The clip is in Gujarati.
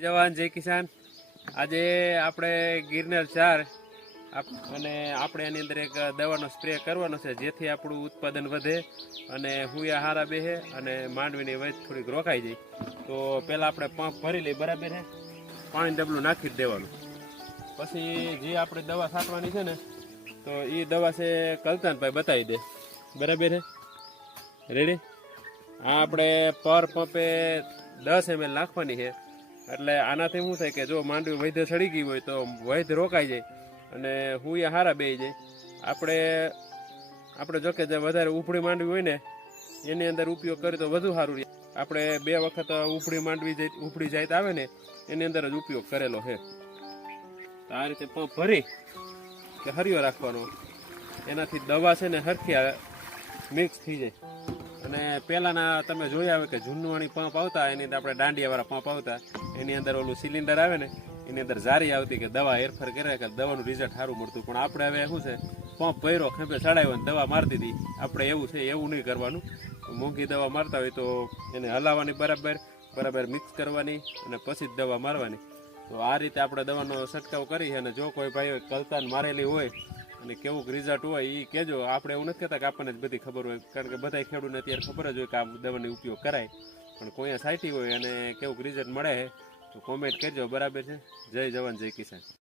જવાન જય કિસાન। આજે આપણે ગિરનાર 4 અને આપણે એની અંદર એક દવાનો સ્પ્રે કરવાનો છે જેથી આપણું ઉત્પાદન વધે અને હુયા હારા બેહે અને માંડવીની વધ થોડીક રોકાઈ જાય। તો પહેલાં આપણે પંપ ભરી લઈ, બરાબર છે, પાણી ડબલું નાખી જ દેવાનું। પછી જે આપણે દવા છાંટવાની છે ને, તો એ દવા છે કલતાનભાઈ બતાવી દે, બરાબર છે, રેડી। આ આપણે પર પંપે 10 ml નાખવાની છે। એટલે આનાથી શું થાય કે જો માંડવી વૈધ સડી ગઈ હોય તો વૈધ રોકાઈ જાય અને હુયા હારા બેસી જાય। આપણે જો કે જે વધારે ઉફળી માંડવી હોય ને એની અંદર ઉપયોગ કરીએ તો વધુ સારું રહે। આપણે 2 વખત ઉફળી જાય આવે ને એની અંદર જ ઉપયોગ કરેલો છે। તો આ રીતે પંપ ભરી કે હરિયો રાખવાનો, એનાથી દવા છે ને હરખી મિક્સ થઈ જાય। અને પહેલાંના તમે જોયા આવે કે જૂનવાણી પંપ આવતા, એની અંદર આપણે દાંડિયાવાળા પંપ આવતા, એની અંદર ઓલું સિલિન્ડર આવે ને એની અંદર જારી આવતી કે દવા હેરફેર કરે કે દવાનું રિઝલ્ટ સારું મળતું। પણ આપણે હવે શું છે, પંપ ભર્યો, ખંભે ચડાવ્યો ને દવા મારતી હતી। આપણે એવું છે એવું નહીં કરવાનું। મોંઘી દવા મારતા હોય તો એને હલાવવાની, બરાબર મિક્સ કરવાની અને પછી જ દવા મારવાની। તો આ રીતે આપણે દવાનો છંટકાવ કરી। અને જો કોઈ ભાઈ કલતાન મારેલી હોય અને કેવું રિઝલ્ટ હોય એ કહેજો। આપણે એવું નથી કહેતા કે આપણને જ બધી ખબર હોય, કારણ કે બધા ખેડૂતને અત્યારે ખબર જ હોય કે આ દવાનો ઉપયોગ કરાય, પણ કોઈ સાઈટી હોય અને કેવું રિઝલ્ટ મળે તો કોમેન્ટ કરજો, બરાબર છે। જય જવાન જય કિસાન।